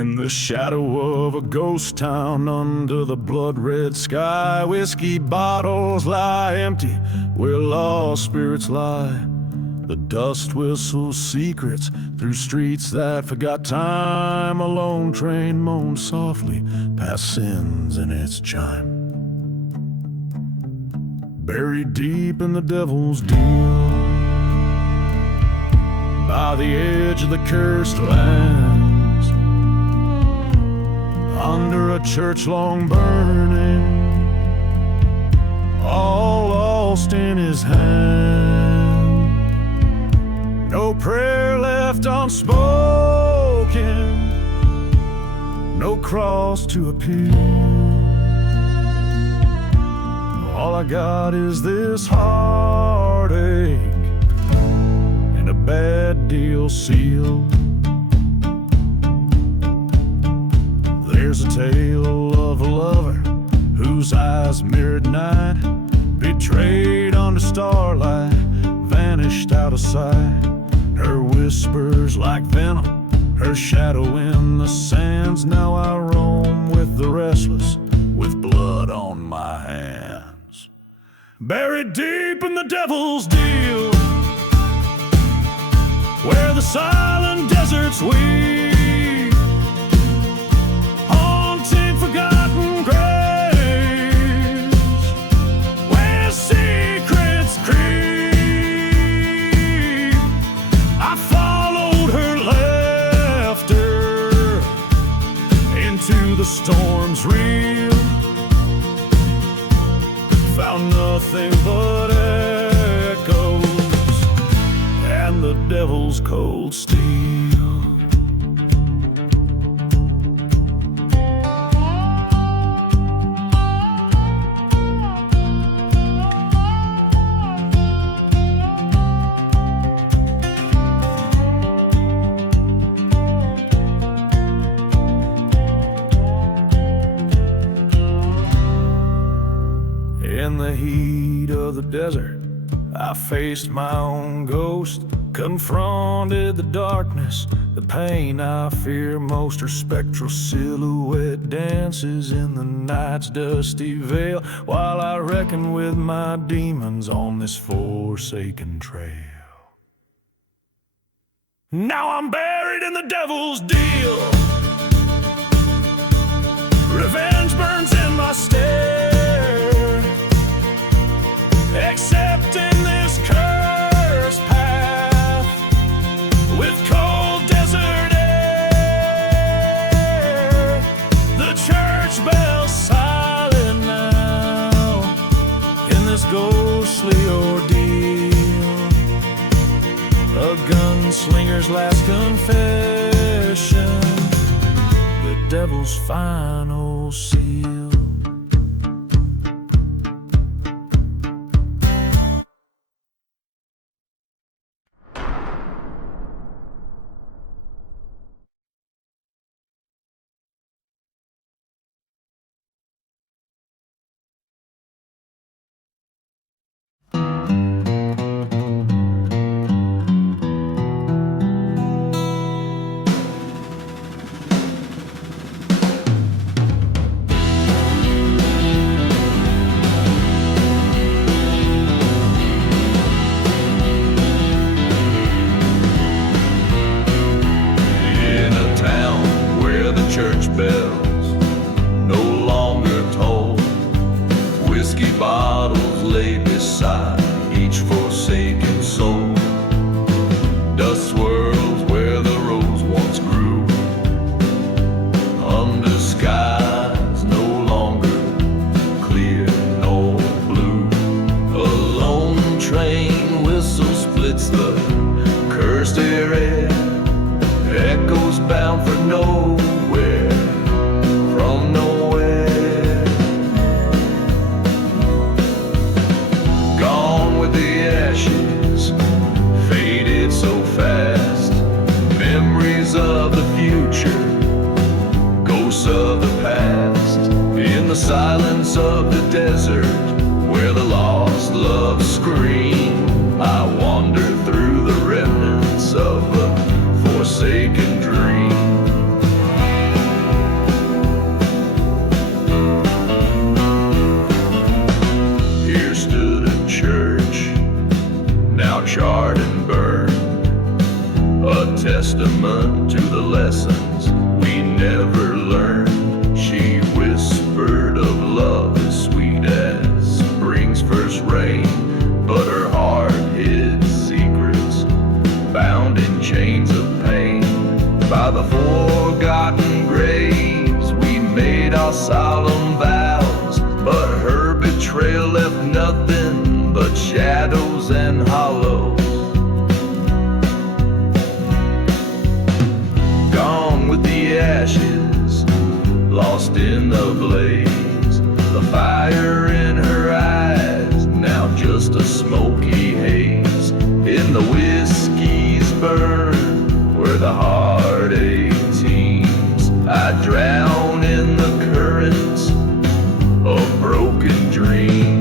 In the shadow of a ghost town under the blood-red sky, whiskey bottles lie empty where lost spirits lie. The dust whistles secrets through streets that forgot time. A lone train moans softly past sins in its chime. Buried deep in the devil's deal, by the edge of the cursed lands, under a church long burning, all lost in his hand. No prayer left unspoken, no cross to appeal. All I got is this heartache and a bad deal sealed. There's a tale of a lover whose eyes mirrored night, betrayed under starlight, vanished out of sight. Her whispers like venom, her shadow in the sands. Now I roam with the restless, with blood on my hands. Buried deep in the devil's deal, where the silent deserts weep, haunting forgotten graves, where secrets creep. I followed her laughter into the storm's reel, found nothing but echoes and the devil's cold steel. In the heat of the desert, I faced my own ghost, confronted the darkness, the pain I fear most. Her spectral silhouette dances in the night's dusty veil, while I reckon with my demons on this forsaken trail. Now I'm buried in the devil's deal, revenge burns in my stare, accepting this cursed path with cold desert air. The church bell's silent now in this ghostly ordeal, a gunslinger's last confession, the devil's final seal. Church bells no longer toll, whiskey bottles lay beside each forsaken soul. Dust swirls where the rose once grew, under skies no longer clear nor blue. A lone train whistle splits the cursed air, echoes bound for nowhere. Of the future, ghosts of the past, in the silence of the desert, where the lost love scream, I wander through the remnants of a forsaken dream. testament to the lessons we never learned. She whispered of love as sweet as spring's first rain, but her heart hid secrets, bound in chains of pain. By the forgotten graves we made our solemn vows, but her betrayal left nothing but shadows and hollows. Gone with the ashes, lost in the blaze, the fire in her eyes, now just a smoky haze. In the whiskey's burn, where the heartache teems, I drown in the currents of broken dreams.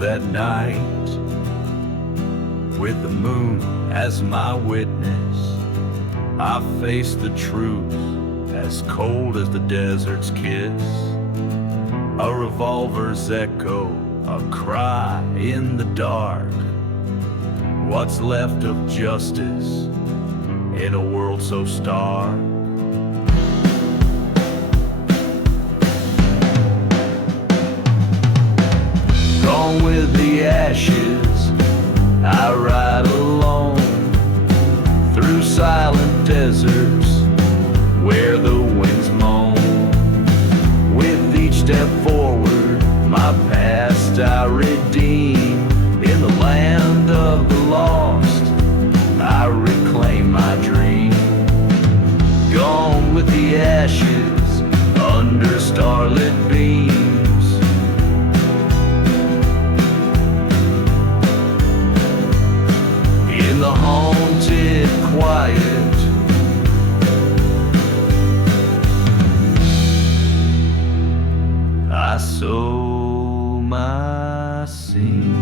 That night, with the moon as my witness, I faced the truth as cold as the desert's kiss. A revolver's echo, a cry in the dark. What's left of justice in a world so stark? Gone with the ashes, I ride alone through silent deserts where the winds moan. With each step forward, my past I redeem. In the land of the lost, I reclaim my dream. Gone with the ashes, under starlit beams. The haunted quiet, I sow my seeds.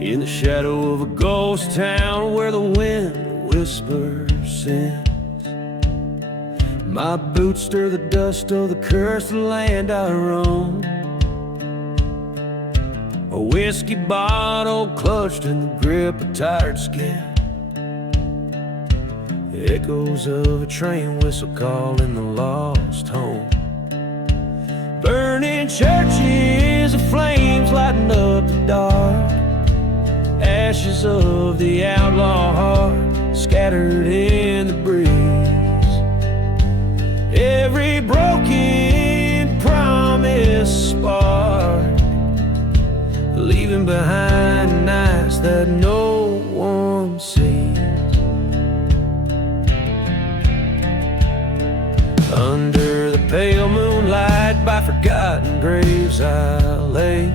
In the shadow of a ghost town where the wind whispers sins, my boots stir the dust of the cursed land I roam. A whiskey bottle clutched in the grip of tired skin, the echoes of a train whistle calling the lost home. Burning churches of flames lighting up the dark, ashes of the outlaw heart scattered in the breeze. Every broken promise spark, leaving behind nights that no one sees. forgotten graves I lay.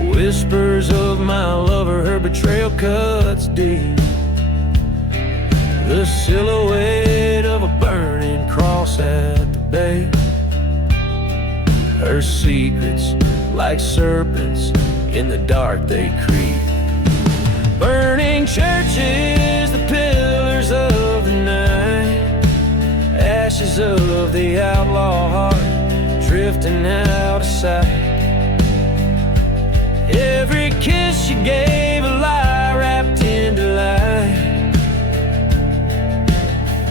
Whispers of my lover, her betrayal cuts deep. The silhouette of a burning cross at the base. Her secrets, like serpents, in the dark they creep. Burning churches, the pillars of the night. Ashes of the outlaw heart, drifting out of sight. Every kiss she gave, a lie wrapped in delight,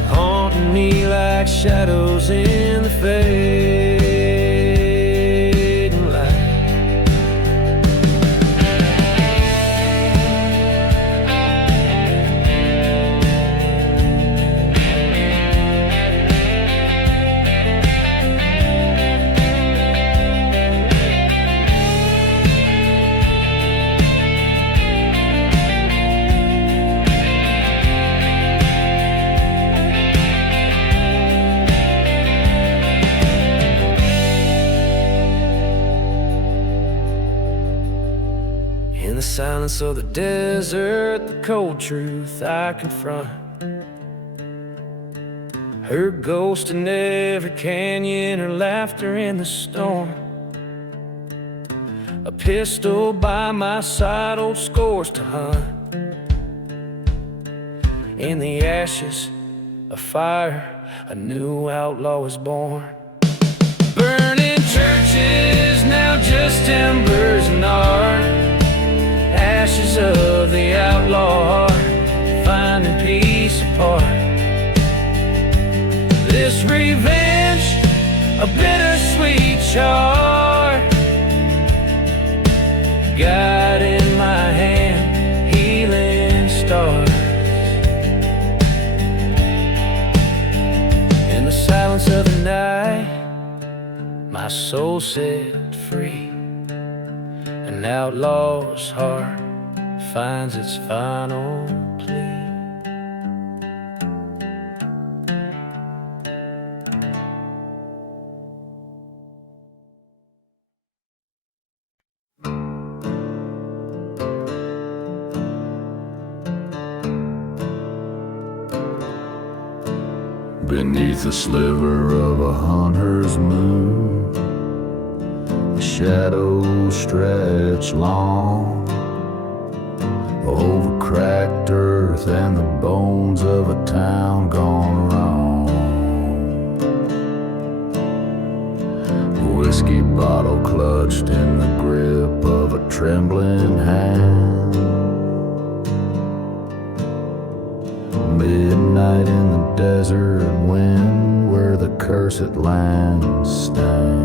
haunting me like shadows in the fading light. In the silence of the desert, the cold truth I confront. Her ghost in every canyon, her laughter in the storm. A pistol by my side, old scores to hunt. In the ashes of fire, a new outlaw was born. Burning churches, now just embers and art. Ashes of the outlaw heart, finding peace apart. This revenge, a bittersweet chart. God in my hand, healing stars. In the silence of the night, my soul set free. An outlaw's heart finds its final plea. Beneath a sliver of a hunter's moon, the shadows stretch long over cracked earth and the bones of a town gone wrong. A whiskey bottle clutched in the grip of a trembling hand. Midnight in the desert wind where the cursed lands stand.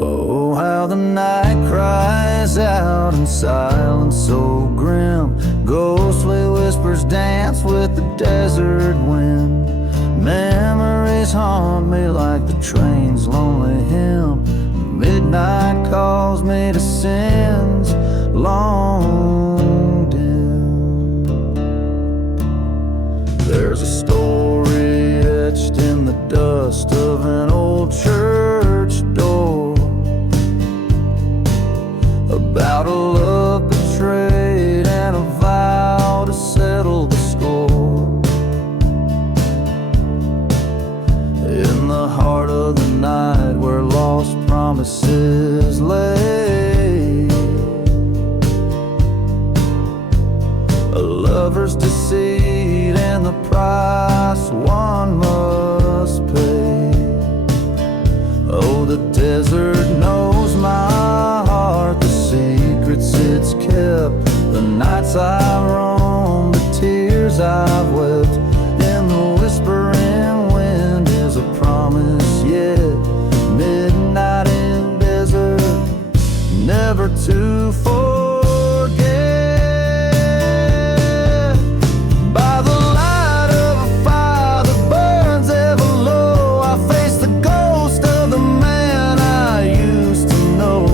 Oh, how the night cries out in silence so grim. Ghostly whispers dance with the desert wind. Memories haunt me like the train's lonely hymn. Midnight calls me to sins long dim. There's a story etched in the dust of an old church door about a love betrayed and a vow to settle the score. In the heart of the night where lost promises lay, a lover's deceit and the price one must pay. Oh, the desert knows my heart, the secrets it's kept, the nights I've roamed, the tears I've wept. In the whispering wind is a promise yet. Midnight in desert, never to forget. By the light of a fire that burns ever low, I face the ghost of the man I used to know.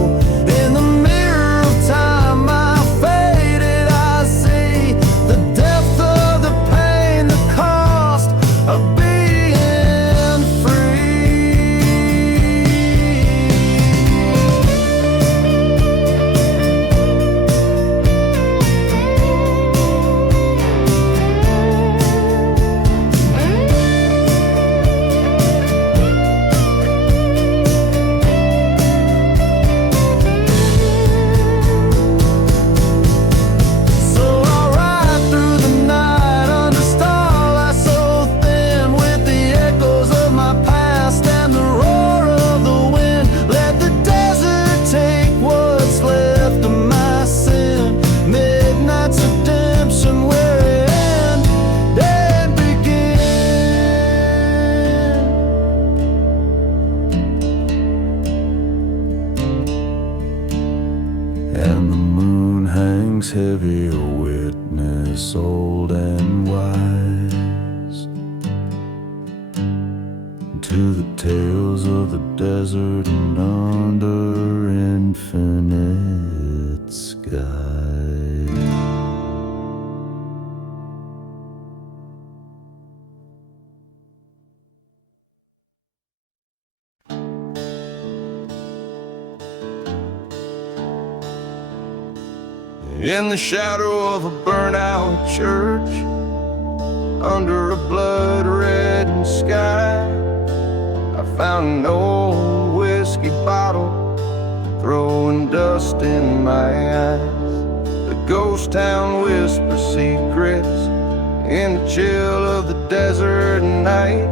In the mirror of time I faded, I see the depth of the pain, the cost of being free. and the moon hangs heavy, a witness old and wise to the tales of the desert and under infinite sky. In the shadow of a burnt-out church, under a blood-red sky, I found an old whiskey bottle, throwing dust in my eyes. The ghost town whispers secrets in the chill of the desert night.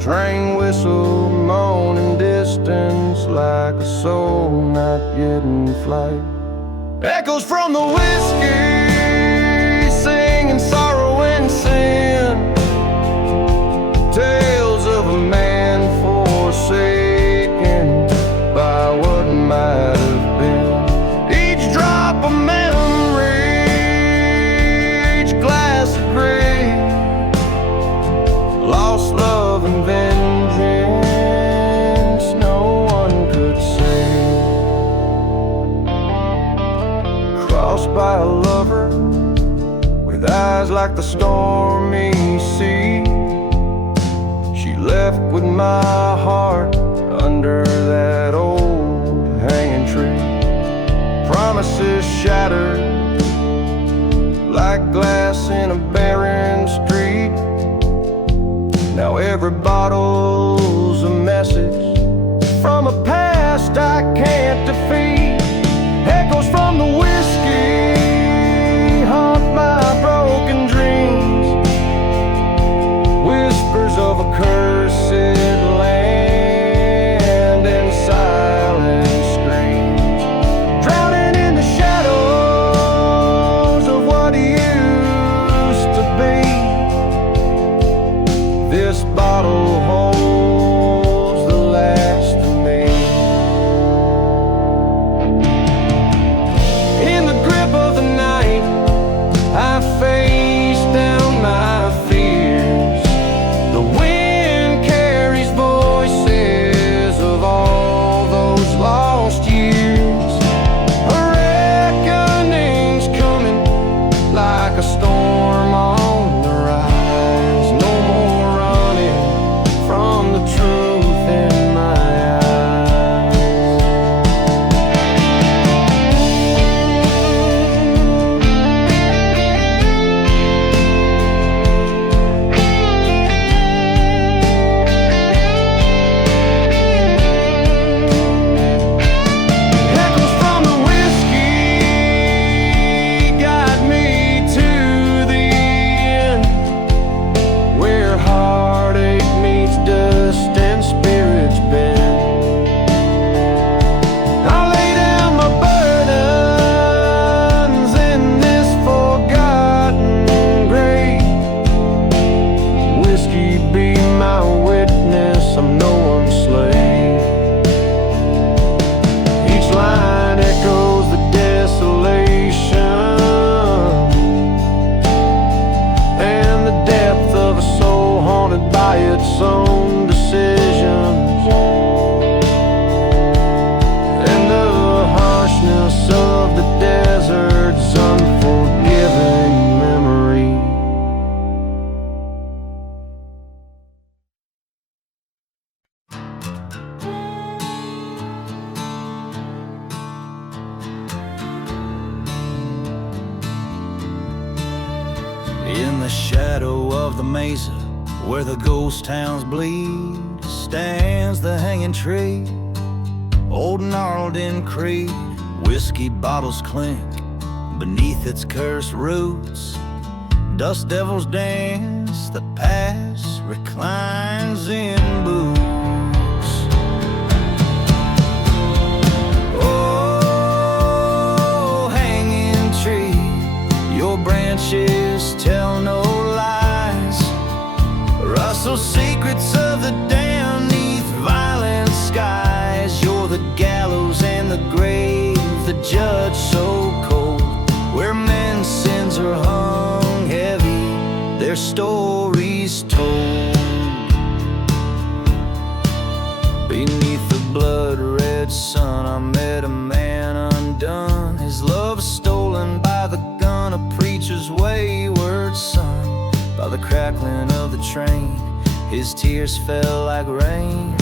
Train whistle moaning distance like a soul not yet in flight. Echoes from the whiskey, singing sorrow and sin. Tales of a man forsaken by what might have been. Each drop of memory, each glass of gray, lost love and vengeance no one could save. Crossed by a lover with eyes like the stormy sea, she left with my heart under that old hanging tree. Promises shattered like glass in a barren street. Now every bottle's a message from a past I can't defeat. Echoes from the whiskey haunt my broken dreams. Whispers of a cursed land and silent screams, drowning in the shadows of what used to be. This bottle holds the last of me. In the grip of the night, I face down my fears. The wind carries voices of all those lost years. A reckoning's coming like a storm on the rise. No more running from the truth in my echoes from the whiskey guide me to the end, where heartache meets dust and spirits bend. I'll lay down my burdens in this forgotten grave. Whiskey be my witness, I'm no one's slave. Each line echoes the desolation and the depth of a soul haunted by its own decisions, and the harshness of the desert's unforgiving memory. In the shadow of the mesa, where the ghost towns bleed, stands the hanging tree, old gnarled in creed. Whiskey bottles clink beneath its cursed roots. Dust devils dance, the past reclines in boots. Oh, hanging tree, your branches tell no lies. Rustle secrets of the damned neath violent skies. You're the gallows and the grave judge so cold, where men's sins are hung heavy, their stories told. Beneath the blood-red sun, I met a man undone, his love stolen by the gun, a preacher's wayward son. By the crackling of the train, his tears fell like rain.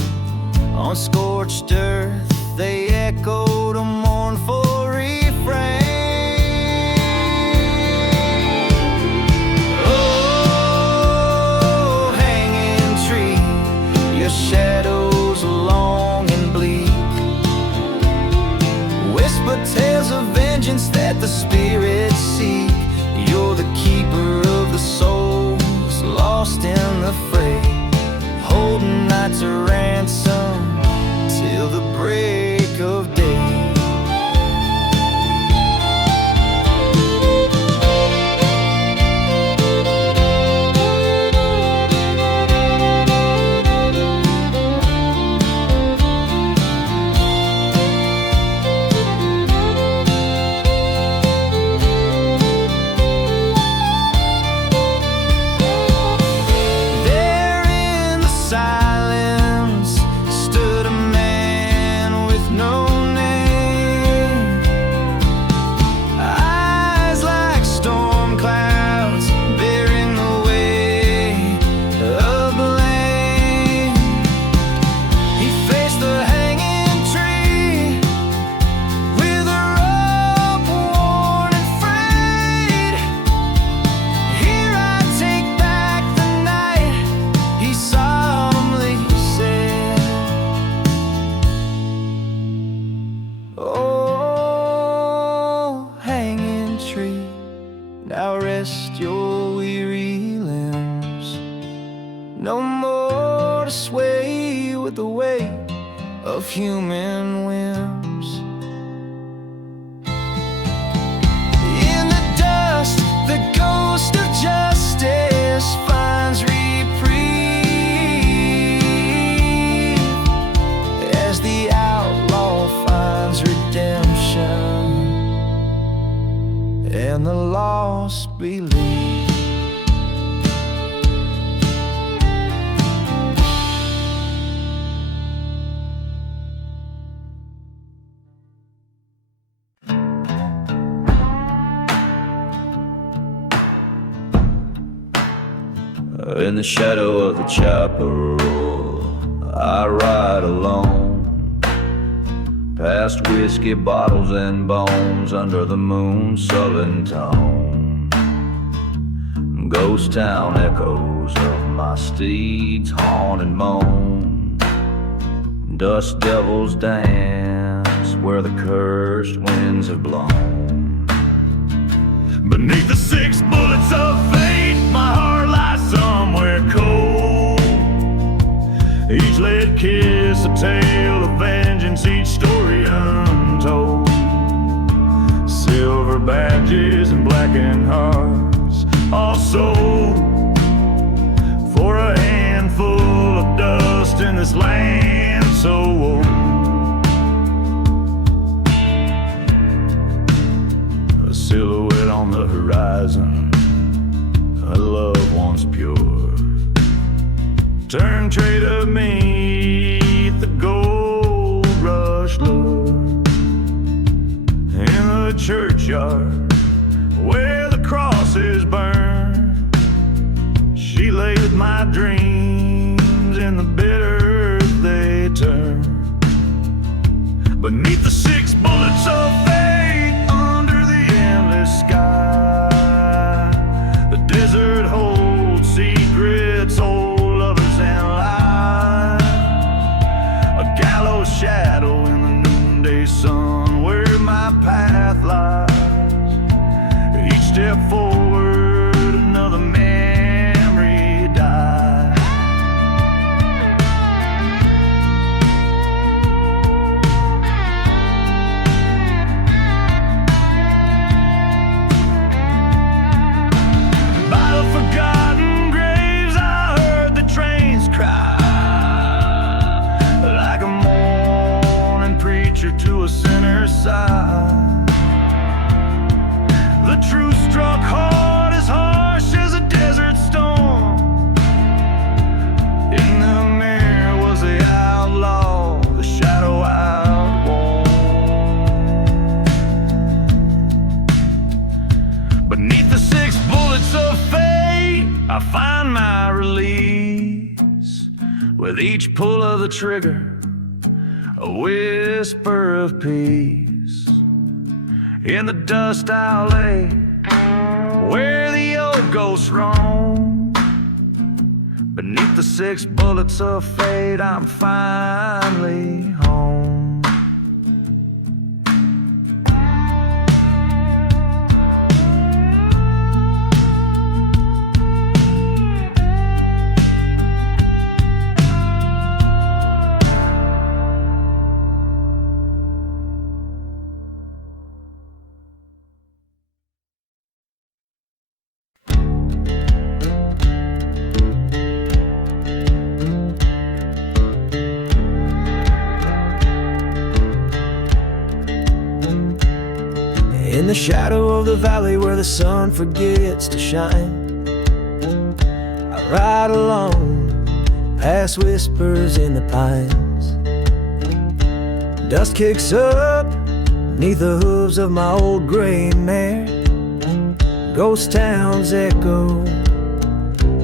On scorched earth, they echoed a mournful refrain. Oh, hanging tree, your shadows long and bleak, whisper tales of vengeance that the spirits seek. You're the keeper of the souls lost in the fray, holding night to ransom till the break of day. Now rest your weary limbs, no more to sway with the weight of human whims. In the dust, the ghost of justice finds reprieve, as the outlaw finds redemption, and the lost believe. In the shadow of the chapel, I ride alone, past whiskey bottles and bones, under the moon's sullen tone. Ghost town echoes of my steed's haunted moan. Dust devils dance where the cursed winds have blown. Beneath the 6 bullets of fate, my heart lies somewhere cold. Each lead kiss a tale of vengeance, each story untold. Silver badges and blackened hearts, all sold for a handful of dust in this land so old. A silhouette on the horizon, a love once pure, turn traitor beneath the gold rush lure. In the churchyard where the crosses burn, she laid with my dreams in the bitter earth they turn. Beneath the 6 bullets of fate, under the endless sky, the desert holds secrets, old lovers and lies. A gallows shadow in the noonday sun where my path lies. Each step forward, another memory dies. By the forgotten graves, I heard the trains cry, like a mourning preacher to a sinner's side. each pull of the trigger, a whisper of peace. In the dust I'll lay where the old ghosts roam. Beneath the 6 bullets of fate, I'm finally home. In the shadow of the valley where the sun forgets to shine, I ride along past whispers in the pines. Dust kicks up beneath the hooves of my old gray mare. Ghost towns echo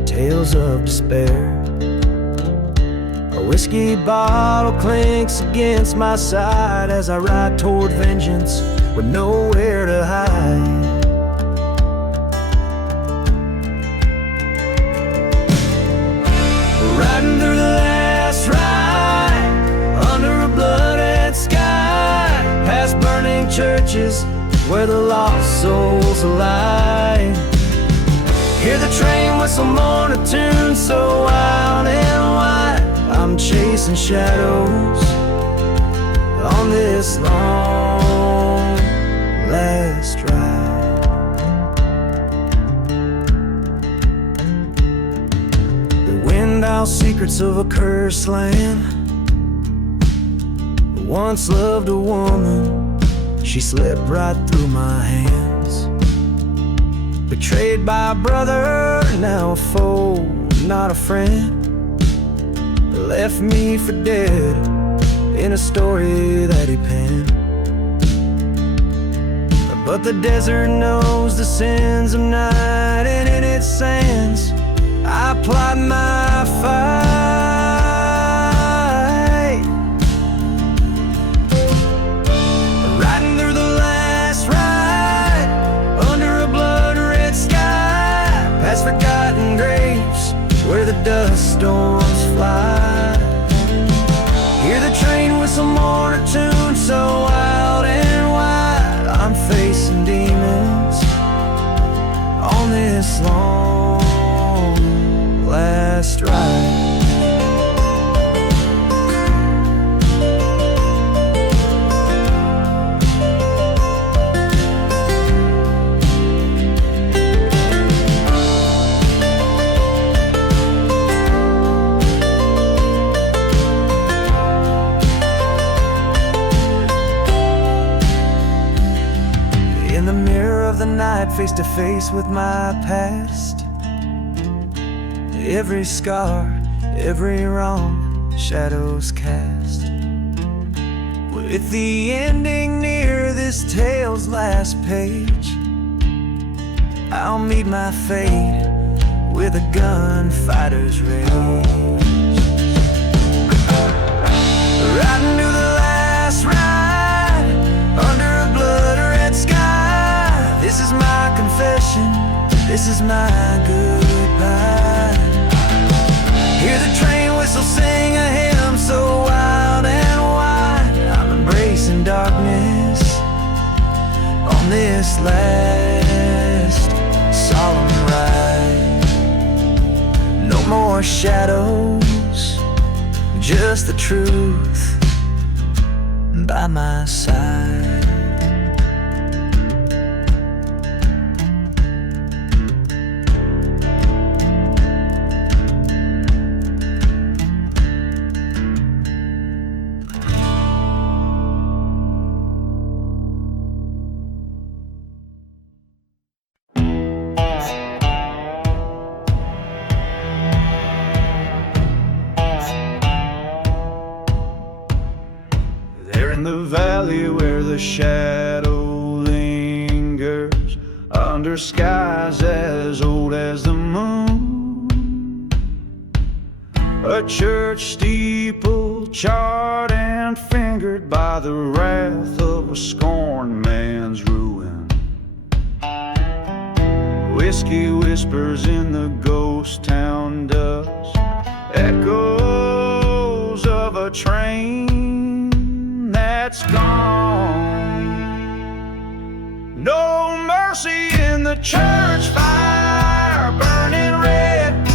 tales of despair. A whiskey bottle clinks against my side as I ride toward vengeance with nowhere to hide. Riding through the last ride under a blood-red sky, past burning churches where the lost souls lie. Hear the train whistle mourn a tune so wild and wide. I'm chasing shadows on this long last ride. The wind-out secrets of a cursed land. Once loved a woman, she slipped right through my hands. Betrayed by a brother, now a foe, not a friend. Left me for dead in a story that he penned. But the desert knows the sins of night, and in its sands I plied my fight. Riding through the last ride under a blood-red sky, past forgotten graves where the dust storms fly. Hear the train whistle mourn a tune so wild and wide. I'm facing demons on this long last ride. In the mirror of the night, face to face with my past. Every scar, every wrong, shadows cast. With the ending near this tale's last page, I'll meet my fate with a gunfighter's rage. Riding to the last ride under a blood-red sky. This is my confession, this is my goodbye. Hear the train whistle sing a hymn so wild and wide. I'm embracing darkness on this last solemn ride. No more shadows, just the truth by my side. In the valley where the shadow lingers, under skies as old as the moon, A church steeple charred and fingered by the wrath of a scorned man's ruin. Whiskey whispers in the ghost town dust, echoes of a train that's gone. No mercy in the church fire, burning red.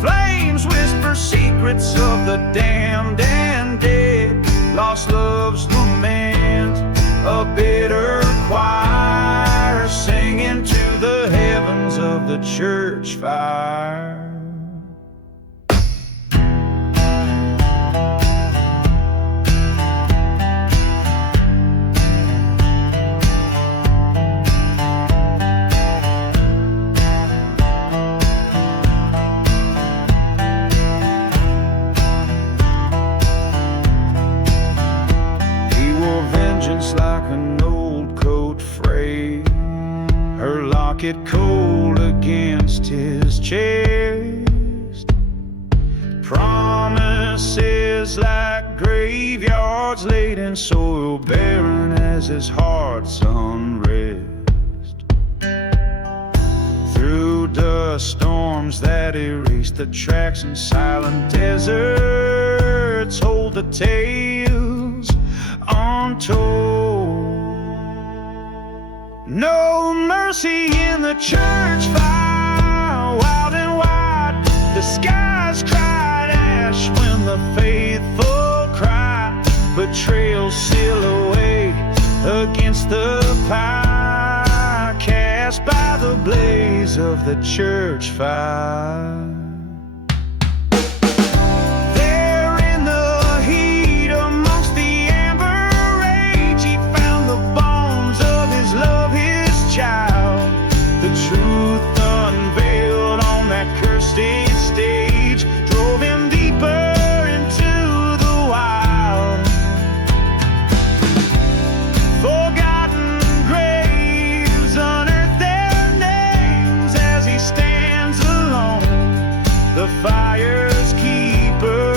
Flames whisper secrets of the damned and dead. Lost love's lament, a bitter choir singing to the heavens of the church fire. Like an old coat frayed, her locket cold against his chest. Promises like graveyards laid in soil barren as his heart's unrest. Through dust storms that erase the tracks and silent deserts hold the tales untold. No mercy in the church fire, wild and wide. The skies cried ash when the faithful cry. Betrayal silhouette against the pie, cast by the blaze of the church fire. The truth unveiled on that cursed stage drove him deeper into the wild. Forgotten graves unearth their names as he stands alone, the fire's keeper.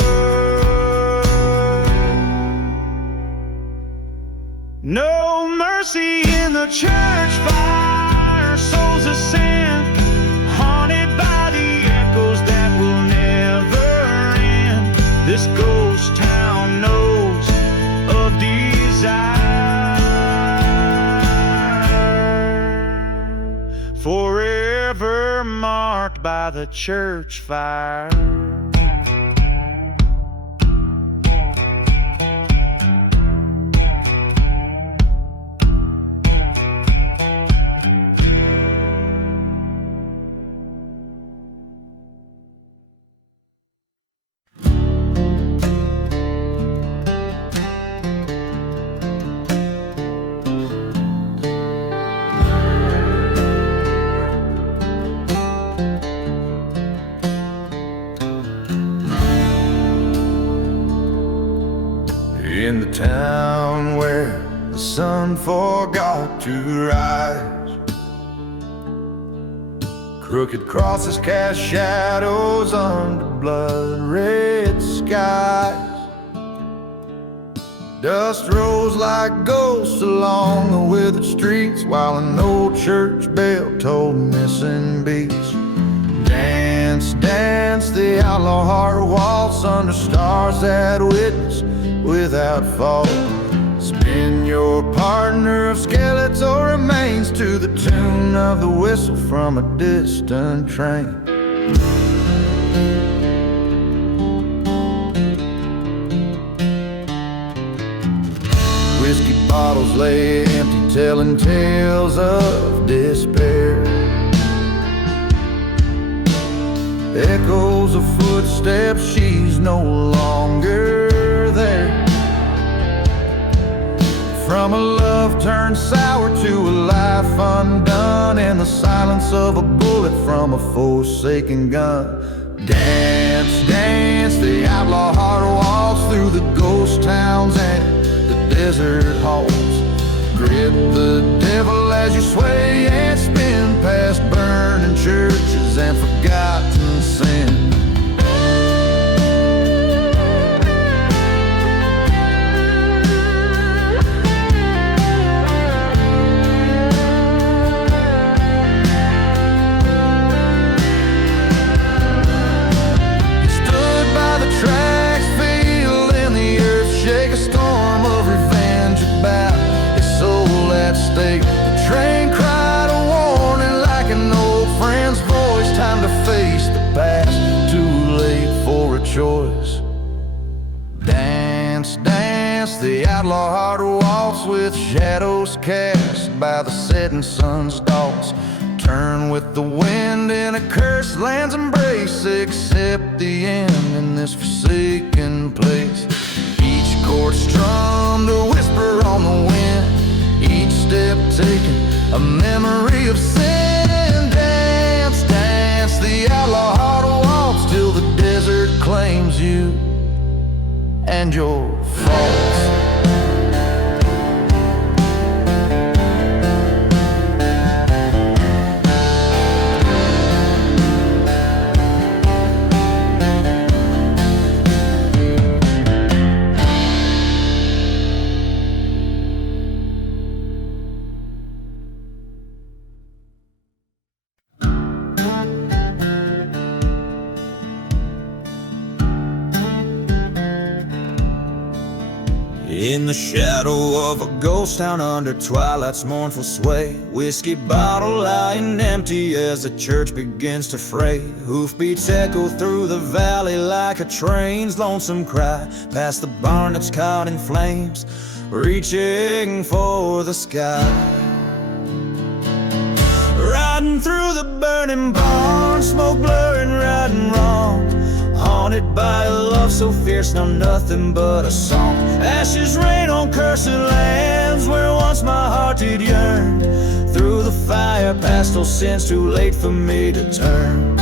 No mercy in the church fire, souls ascend, haunted by the echoes that will never end. This ghost town knows of desire, forever marked by the church fire. In the town where the sun forgot to rise, crooked crosses cast shadows under blood-red skies. Dust rose like ghosts along the withered streets, while an old church bell tolled missing beats. Dance, dance, the outlaw heart waltz under stars that witness without fault. Spin your partner of skeletal remains to the tune of the whistle from a distant train. Whiskey bottles lay empty, telling tales of despair. Echoes of footsteps, she's no longer there. From a love turned sour to a life undone, in the silence of a bullet from a forsaken gun. Dance, dance, the outlaw heart walks through the ghost towns and the desert halls. Grip the devil as you sway and spin past burning churches and forgotten sin. shadows cast by the setting sun's dots turn with the wind in a cursed land's embrace, accept the end in this forsaken place. Each chord strummed a whisper on the wind, each step taken a memory of sin. Dance, dance, the outlaw heart walks till the desert claims you and your faults. In the shadow of a ghost town under twilight's mournful sway, whiskey bottle lying empty as the church begins to fray. Hoofbeats echo through the valley like a train's lonesome cry, past the barn that's caught in flames, reaching for the sky. Riding through the burning barn, smoke blurring right and wrong, haunted by a love so fierce, now nothing but a song. Ashes rain on cursed lands where once my heart did yearn. Through the fire, past those sins, too late for me to turn.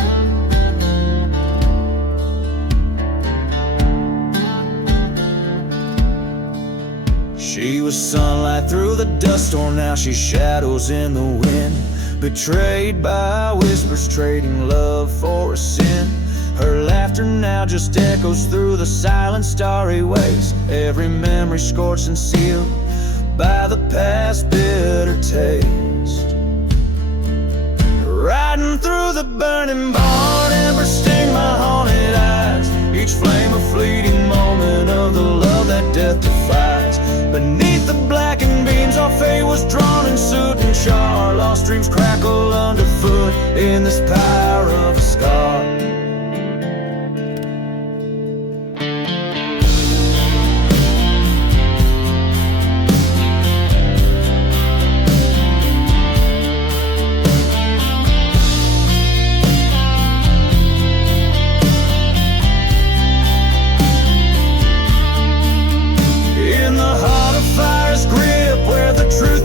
She was sunlight through the dust storm, now she's shadows in the wind. Betrayed by whispers, trading love for a sin. Her laughter now just echoes through the silent starry waste. Every memory scorched and sealed by the past bitter taste. Riding through the burning barn, embers sting my haunted eyes. Each flame a fleeting moment of the love that death defies. Beneath the blackened beams our fate was drawn in soot and char. Lost dreams crackle underfoot in this pyre of a scar.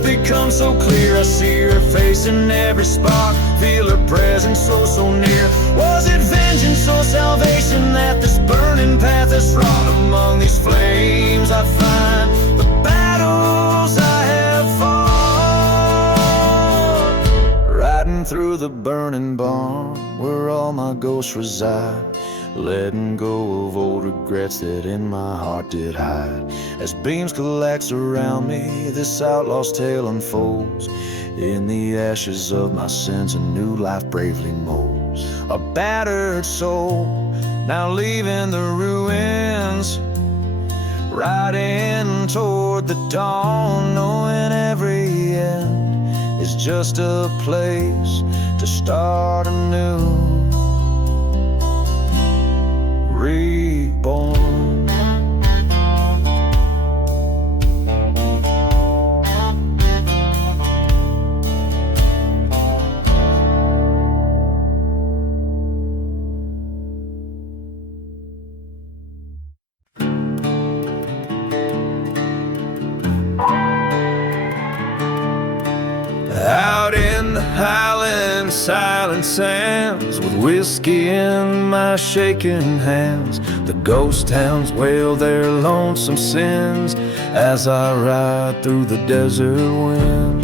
Becomes so clear, I see her face in every spark, feel her presence so near. Was it vengeance or salvation that this burning path has wrought? Among these flames I find the battles I have fought. Riding through the burning barn where all my ghosts reside, letting go of old regrets that in my heart did hide. As beams collapse around me, this outlaw's tale unfolds. In the ashes of my sins, a new life bravely molds. A battered soul, now leaving the ruins, riding toward the dawn, knowing every end is just a place to start anew. Reborn. Out in the howling silent sands, with whiskey in my shaking hands, the ghost towns wail their lonesome sins as I ride through the desert wind.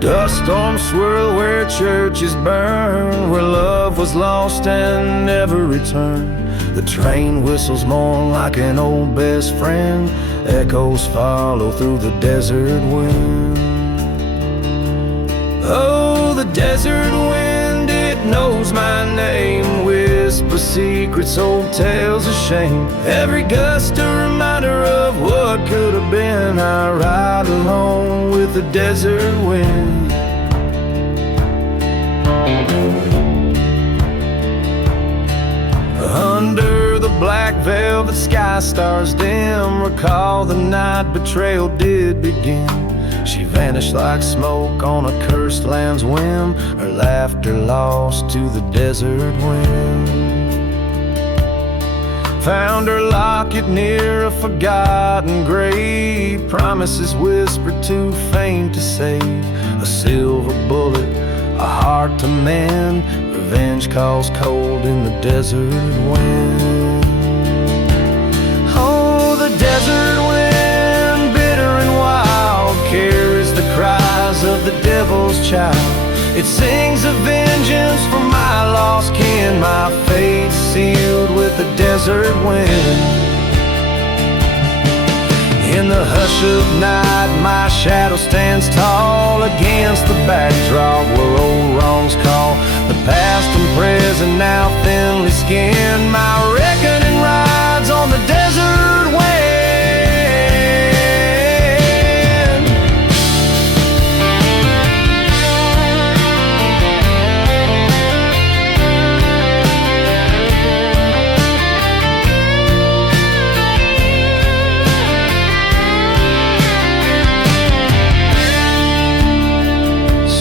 Dust storms swirl where churches burn, where love was lost and never returned. The train whistles mourn like an old best friend, echoes follow through the desert wind. Oh, the desert wind, it knows my name, whispers secrets, old tales of shame. Every gust a reminder of what could have been. I ride alone with the desert wind. Under the black velvet sky stars dim, recall the night betrayal did begin. She vanished like smoke on a cursed land's whim, her laughter lost to the desert wind. Found her locket near a forgotten grave, promises whispered too faint to save. A silver bullet, a heart to mend, revenge calls cold in the desert wind. Oh, the desert wind, bitter and wild, carries the cries of the devil's child. It sings a vengeance for my lost kin, my fate sealed with the desert wind. In the hush of night, my shadow stands tall against the backdrop where old wrongs call. The past and present now thinly skinned, my reckoning rides on the desert wind.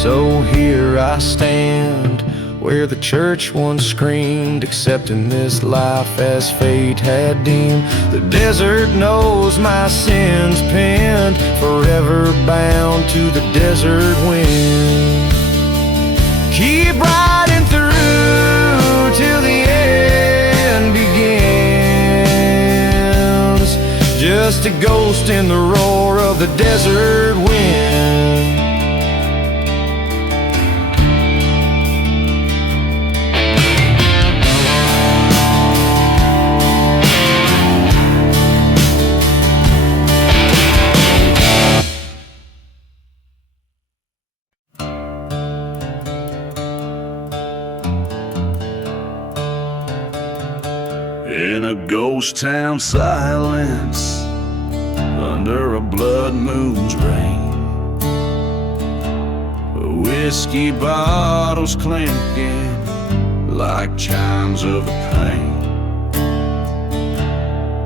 So here I stand, where the church once screamed, accepting this life as fate had deemed. The desert knows my sins pinned, forever bound to the desert wind. Keep riding through till the end begins, just a ghost in the roar of the desert wind. In a ghost town silence, under a blood moon's rain, whiskey bottles clinking like chimes of the pain.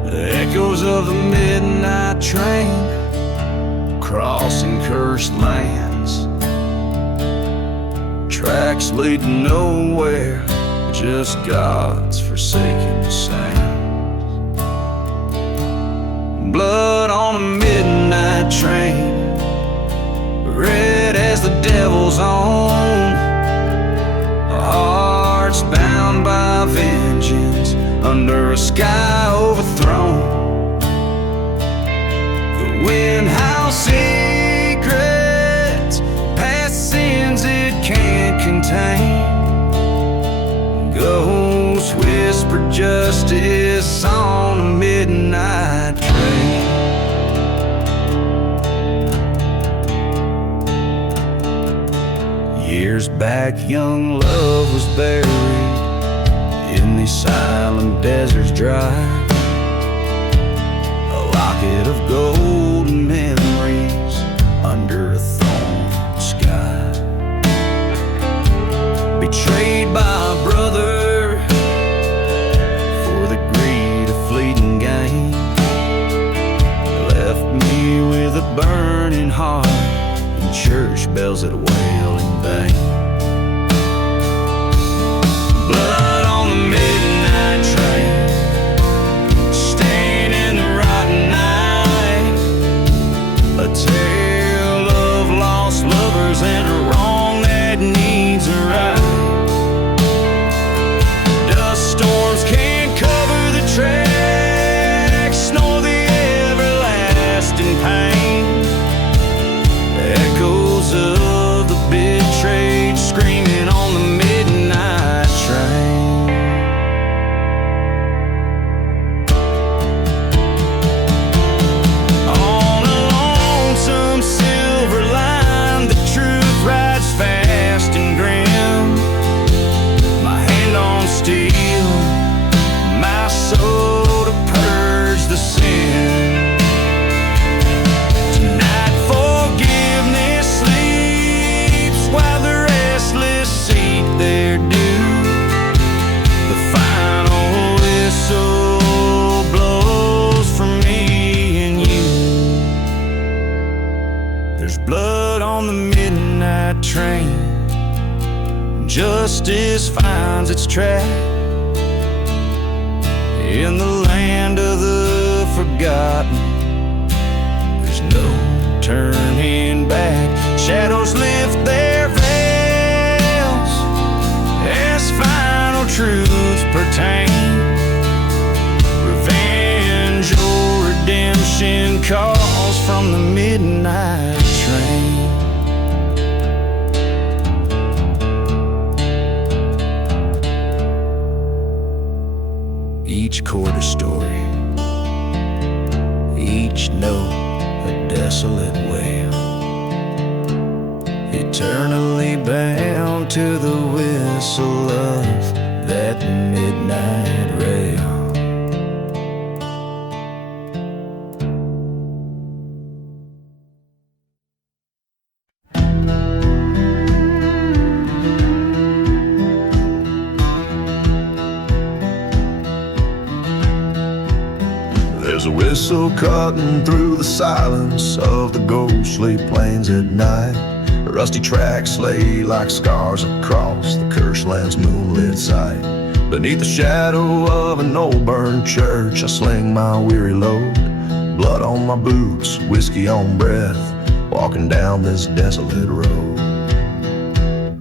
The echoes of the midnight train crossing cursed lands, tracks leading nowhere, just God's forsaken sands. Blood on a midnight train, red as the devil's own, hearts bound by vengeance under a sky overthrown. The wind howls secrets, past sins it can't contain. Ghosts whisper justice on a midnight train. Years back, young love was buried in these silent deserts dry. A locket of golden memories under a thorn sky. Betrayed by a brother for the greed of fleeting gain, left me with a burning heart and church bells that wail in vain. Blood on the midnight train, staying in the rotten night, a tale of lost lovers and a wrong that needs a right. Storms can't cover the tracks, nor the everlasting pain. Echoes of the betrayed screaming on the midnight train. There's blood on the midnight train. Justice finds its track in the land of the forgotten. There's no turning back. Shadows lift their veils as final truths pertain. Revenge or redemption calls from the midnight train. Each chord a story, each note a desolate wail, eternally bound to the whistle of that midnight rail. There's a whistle cutting through the silence of the ghostly plains at night. Rusty tracks lay like scars across the cursed land's moonlit sight. Beneath the shadow of an old burned church, I sling my weary load. Blood on my boots, whiskey on breath, walking down this desolate road.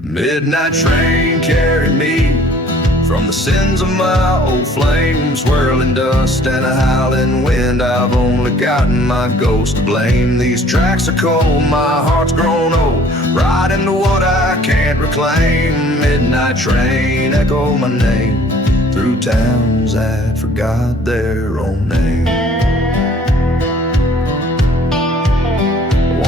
Midnight train carry me from the sins of my old flame, swirling dust and a howling wind. I've only gotten my ghost to blame. These tracks are cold, my heart's grown old, right into what I can't reclaim. Midnight train, echo my name through towns that forgot their own name.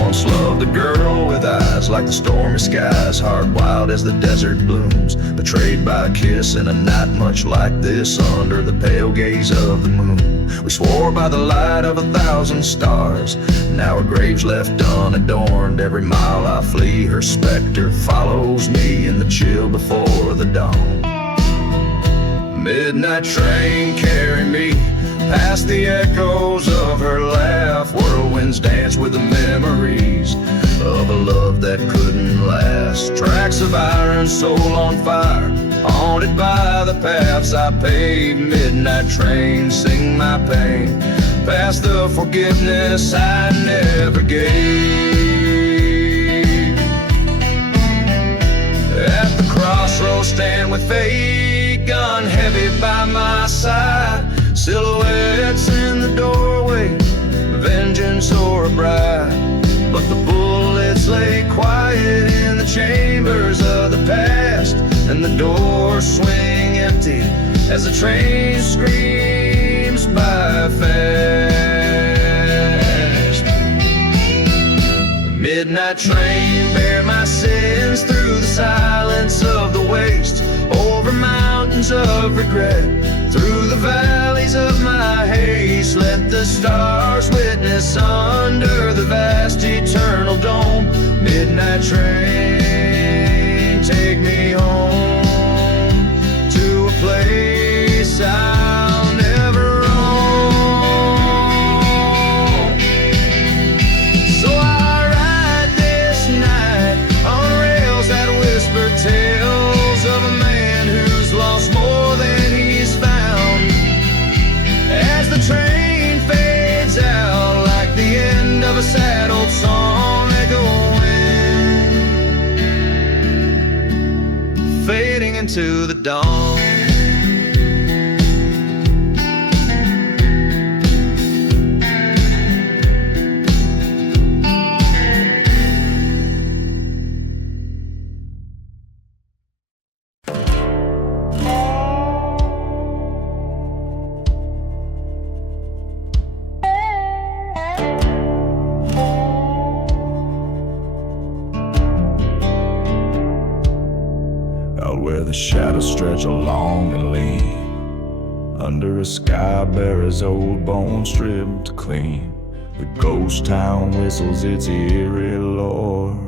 Once loved a girl with eyes like the stormy skies, heart wild as the desert blooms, betrayed by a kiss in a night much like this, under the pale gaze of the moon. We swore by the light of 1,000 stars, now her grave's left unadorned. Every mile I flee, her specter follows me in the chill before the dawn. Midnight train carry me past the echoes of her laugh. Whirlwinds dance with the memories of a love that couldn't last. Tracks of iron, soul on fire, haunted by the paths I paved. Midnight train, sing my pain past the forgiveness I never gave. At the crossroads, stand with fate, gun heavy by my side. Silhouettes in the doorway, vengeance or a bride. But the bullets lay quiet in the chambers of the past, and the doors swing empty as the train screams by fast. Midnight train, bear my sins through the silence of the waste, over mountains of regret, through the valleys of my haste. Let the stars witness under the vast eternal dome. Midnight train, take me home to a place I'll never roam. So I ride this night on rails that whisper tales of a man who's lost more than he's found. As the train fades out like the end of a sad old song, echoing, fading into the dawn. Where the shadows stretch along and lean, under a sky bare as old bones stripped clean. The ghost town whistles its eerie lore,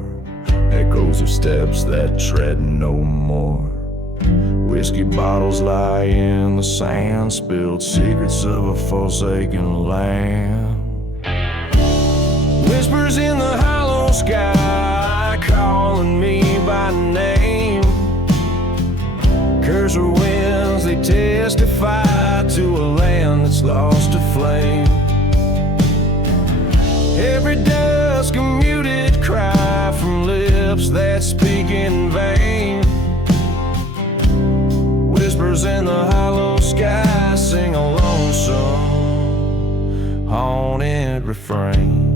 echoes of steps that tread no more. Whiskey bottles lie in the sand, spilled secrets of a forsaken land. Whispers in the hollow sky calling me by name. Cursor winds, they testify to a land that's lost to flame. Every dusk a muted cry from lips that speak in vain. Whispers in the hollow sky sing a lonesome, haunted refrain.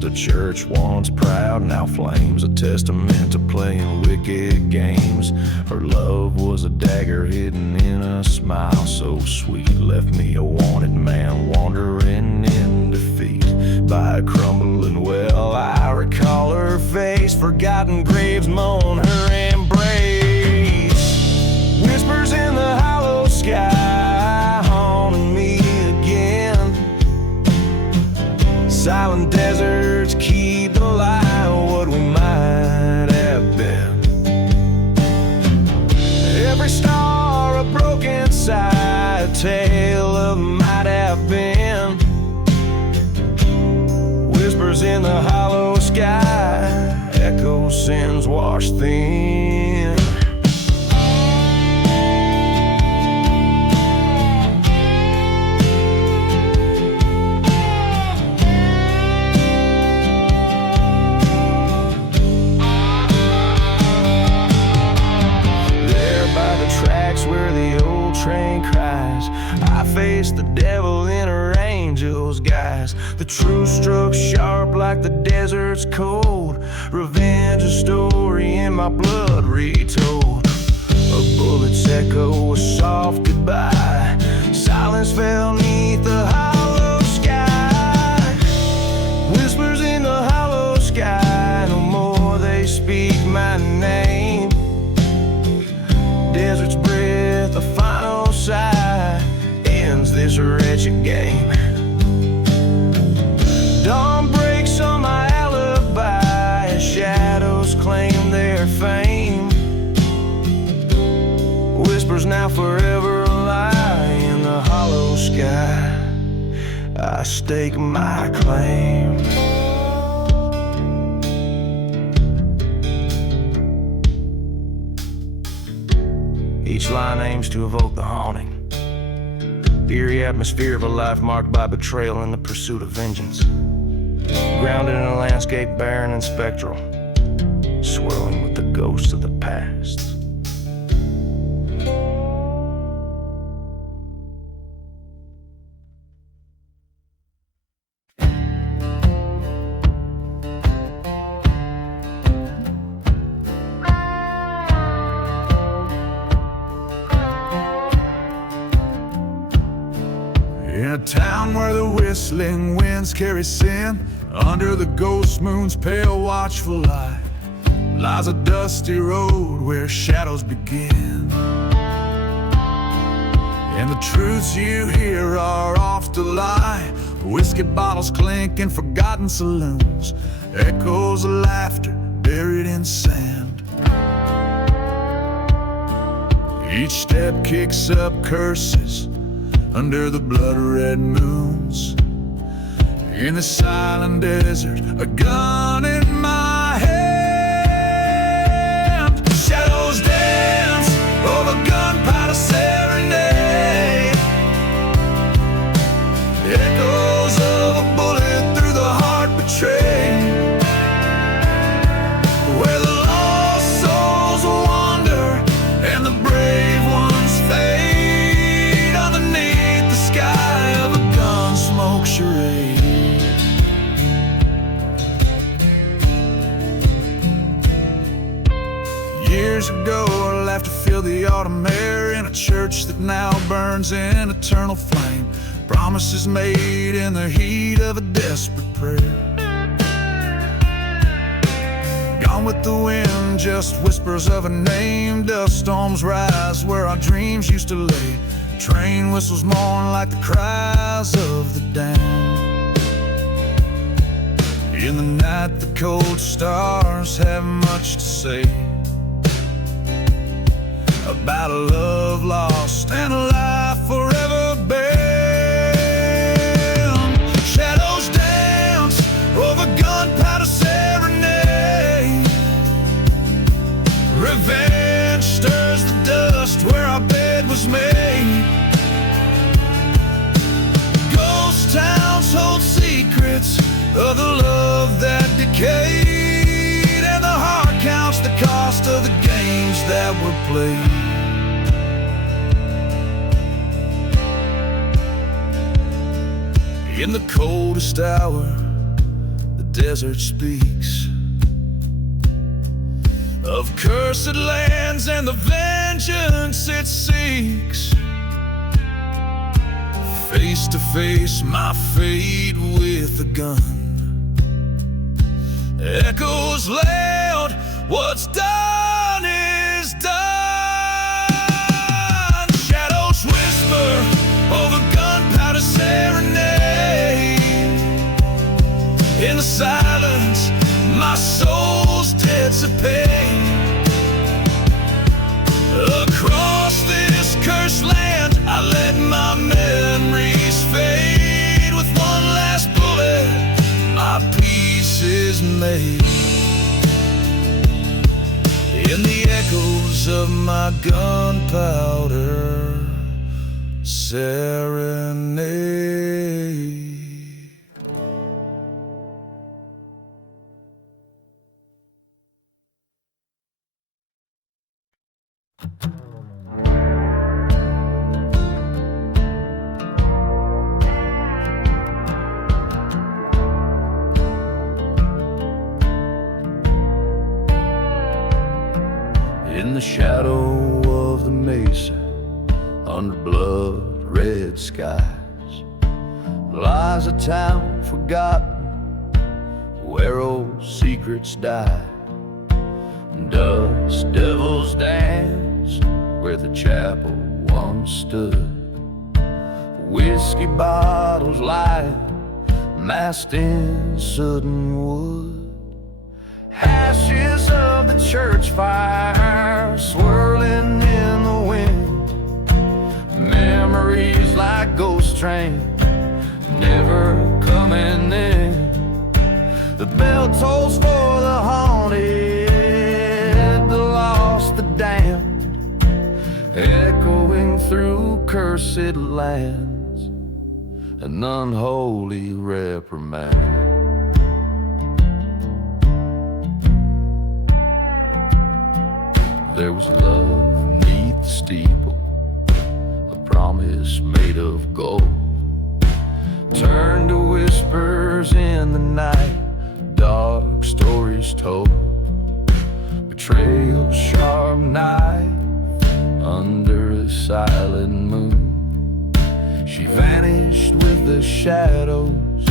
A church once proud now flames, a testament to playing wicked games. Her love was a dagger hidden in a smile so sweet, left me a wanted man wandering in defeat by a crumbling well. I recall her face, forgotten graves moan her embrace. Whispers in the hollow sky haunting me again. Silent deserts keep alive what we might have been. Every star a broken sigh, a tale of might have been. Whispers in the hollow sky, echo sins washed thin. Where the old train cries, I face the devil in her angel's guise. The truth struck sharp like the desert's cold. Revenge a story in my blood retold. A bullet's echo, a soft goodbye. Silence fell neath the hollow sky. Whispers in the hollow sky, no more they speak my name. Desert's breath, a final sigh, ends this wretched game. Dawn breaks on my alibi as shadows claim their fame. Whispers now forever lie in the hollow sky. I stake my claim. Each line aims to evoke the haunting, the eerie atmosphere of a life marked by betrayal and the pursuit of vengeance. Grounded in a landscape barren and spectral, swirling with the ghosts of the past. In a town where the whistling winds carry sin, under the ghost moon's pale watchful light, lies a dusty road where shadows begin. And the truths you hear are oft a lie. Whiskey bottles clink in forgotten saloons, echoes of laughter buried in sand. Each step kicks up curses under the blood-red moons. In the silent desert, a gun in my hand. Shadows dance over gunpowder serenade. Echoes of a bullet through the heart betrayed. Where the lost souls wander and the brave ones fade underneath the sky of a gun smoke charade. Years ago, I laughed to feel the autumn air in a church that now burns in eternal flame. Promises made in the heat of a desperate prayer. Gone with the wind, just whispers of a name. Dust storms rise where our dreams used to lay. Train whistles mourn like the cries of the damned. In the night, the cold stars have much to say about a love lost and a life was made. Ghost towns hold secrets of the love that decayed, and the heart counts the cost of the games that were played. In the coldest hour, the desert speaks of cursed lands and the vengeance it seeks. Face to face, my fate with a gun echoes loud, what's done is done. Shadows whisper over gunpowder serenade. In the silence, my soul's dissipate. Across this cursed land, I let my memories fade. With one last bullet, my peace is made. In the echoes of my gunpowder serenade. In the shadow of the mesa, under blood-red skies, lies a town forgotten, where old secrets die. Dust devils dance where the chapel once stood. Whiskey bottles lie masked in sodden wood. Ashes of the church fire swirling in the wind. Memories like ghost trains never coming in. The bell tolls for the haunted, the lost, the damned, echoing through cursed lands, an unholy reprimand. There was love neath the steeple, a promise made of gold, turned to whispers in the night, dark stories told. Betrayal, sharp knife under a silent moon. She vanished with the shadows,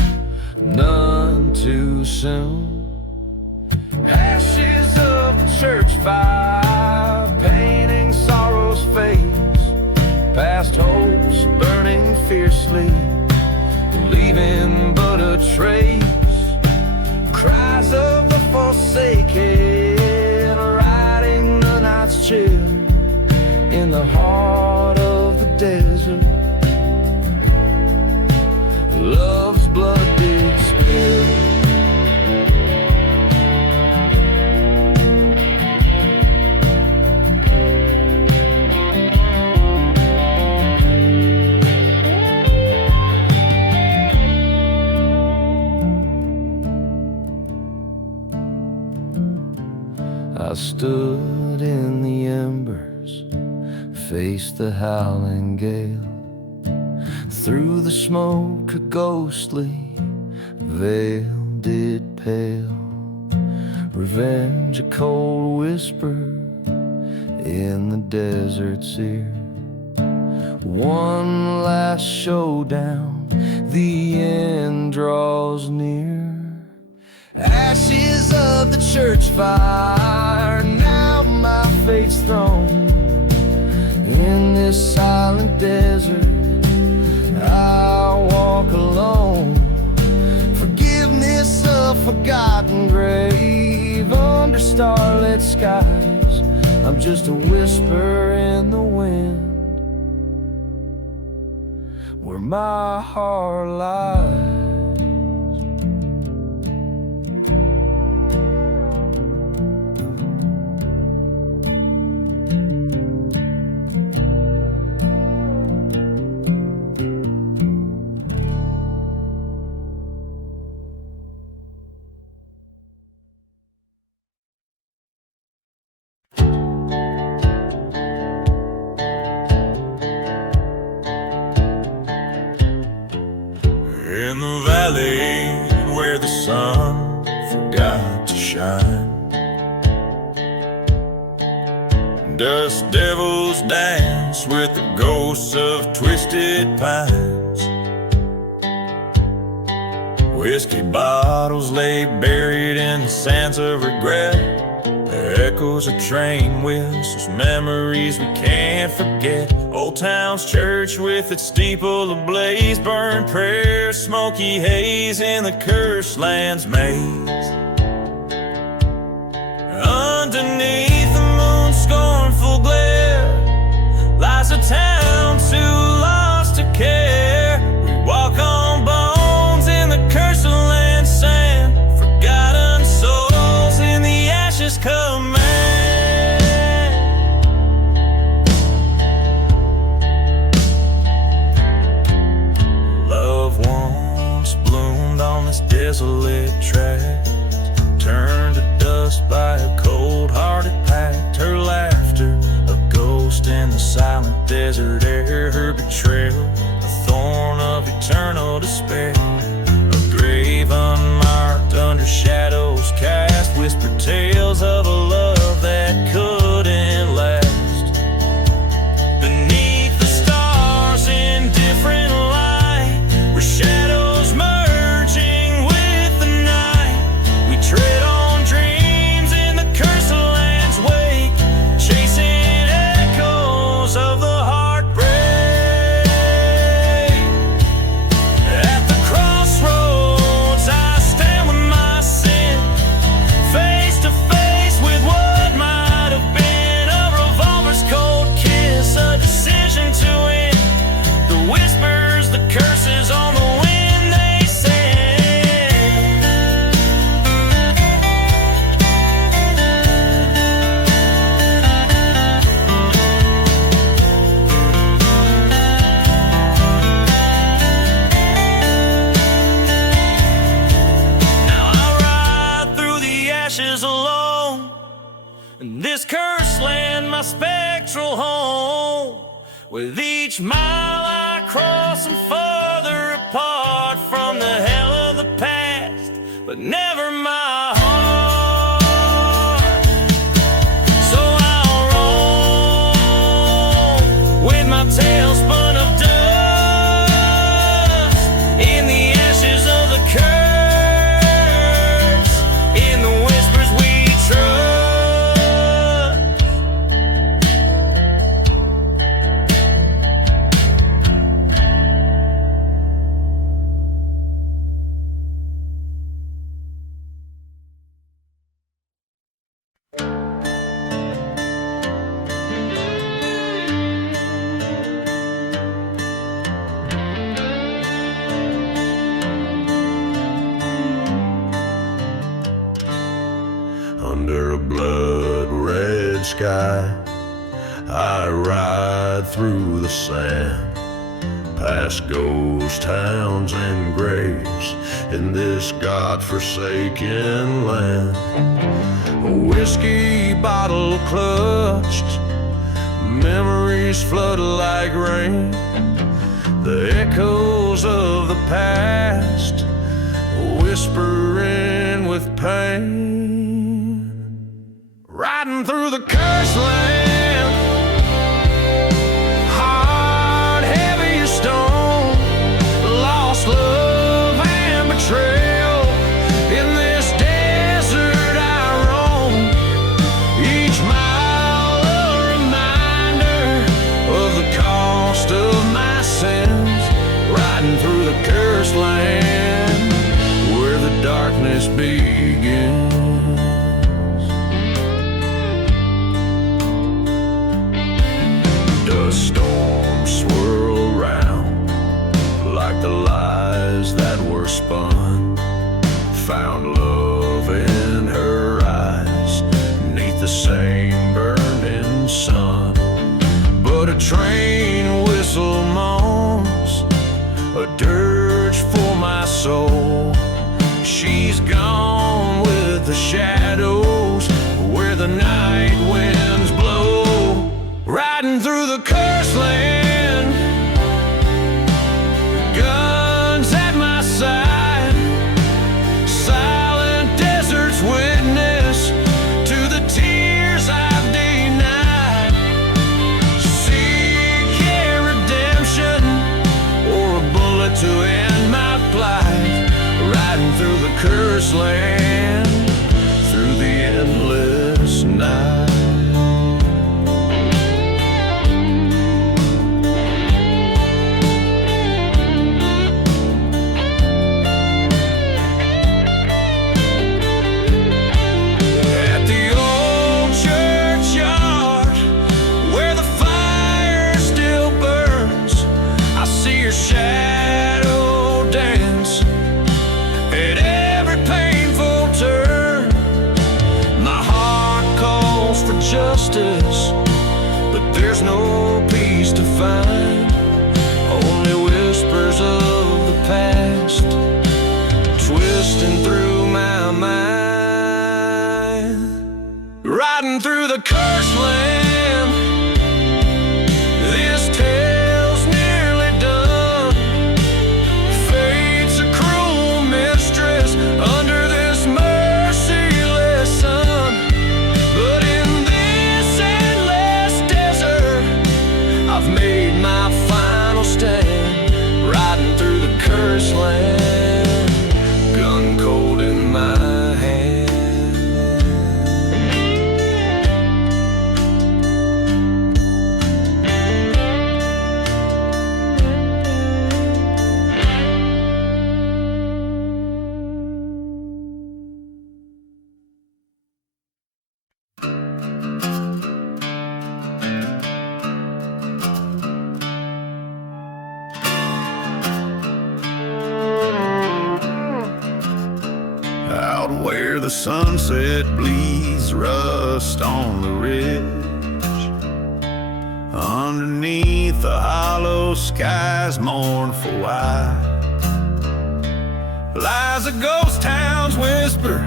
none too soon. Ashes of the church fire, painting sorrow's face. Past hopes burning fiercely, leaving but a trace. Cries of the forsaken, riding the night's chill in the heart of the desert. Love's blood did spill. I stood in the embers, faced the howling gale. Through the smoke a ghostly veil did pale. Revenge a cold whisper in the desert's ear. One last showdown, the end draws near. Ashes of the church fire, now my fate's thrown. In this silent desert, I walk alone. Forgiveness a forgotten grave under starlit skies. I'm just a whisper in the wind where my heart lies. valley where the sun forgot to shine. Dust devils dance with the ghosts of twisted pines. Whiskey bottles lay buried in the sands of regret. The echoes of train whistles, memories we can't forget. Old Town's church with its steeple ablaze, burned prayers, smoky haze in the cursed land's maze. Underneath the moon's scornful glare lies a town too lost to care. We walk on bones in the cursed land's sand, forgotten souls in the ashes command. Love once bloomed on this desolate track, turned to dust by a cold-hearted pact. Her laughter, a ghost in the silent desert air. Her betrayal, a thorn of eternal despair. A grave unmarked under shadows cast, whispered tales of a love that couldn't last. Beneath the stars in different light, where shadows merging with the night, we tread on dreams in the cursed land's wake, chasing echoes of the heartbreak. At the crossroads I stand with my sin, face to face with what might have been a revolver's cold kiss, a decision to end. The whispers, the curses on the wind they send. Now I ride through the ashes alone, and this cursed land my spectral home. With each mile I cross I'm farther apart from the hell of the past, but never my heart. So I'll roam with my tail spun of dust in the ashes of the curse, in the whispers we trust. Under a blood-red sky, I ride through the sand, past ghost towns and graves in this God-forsaken land. A whiskey bottle clutched, memories flood like rain. The echoes of the past whispering with pain. Riding through the cursed land, heart heavy as stone, lost love and betrayal. In this desert I roam, each mile a reminder of the cost of my sins. Riding through the cursed land, where the darkness begins. Storms swirl around like the lies that were spun. Found love in her eyes, neath the same burning sun. But a train whistle moans, a dirge for my soul. She's gone with the shadows, where the night winds blow. Riding through the cursed land, guns at my side, cursed land through the endless night. Shadow dance at every painful turn. My heart calls for justice, but there's no peace to find. Only whispers of the past twisting through my mind. Riding through the cursed land, this tale's nearly done. Fate's a cruel mistress under this merciless sun. But in this endless desert, I've made my final stand. Riding through the cursed land, gun cold in my hand. Out where the sunset bleeds rust on the ridge, underneath the hollow sky's mournful white, lies a ghost town's whisper,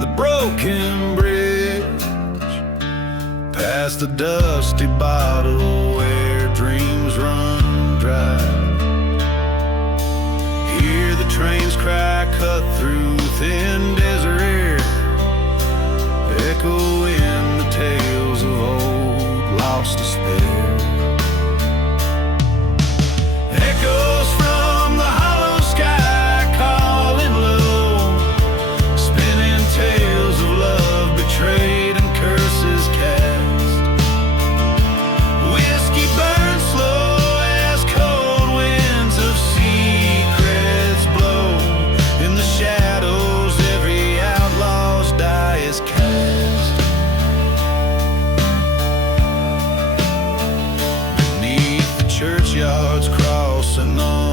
the broken bridge, past the dusty bottle where dreams run dry. Hear the trains cry cut through thin desert air, echoing the tales of old lost despair. Echoes from the hollow sky calling low, spinning tales of love betrayed and curses cast. Whiskey burns slow as cold winds of secrets blow. In the shadows every outlaw's die is cast. Beneath the churchyard's cross and on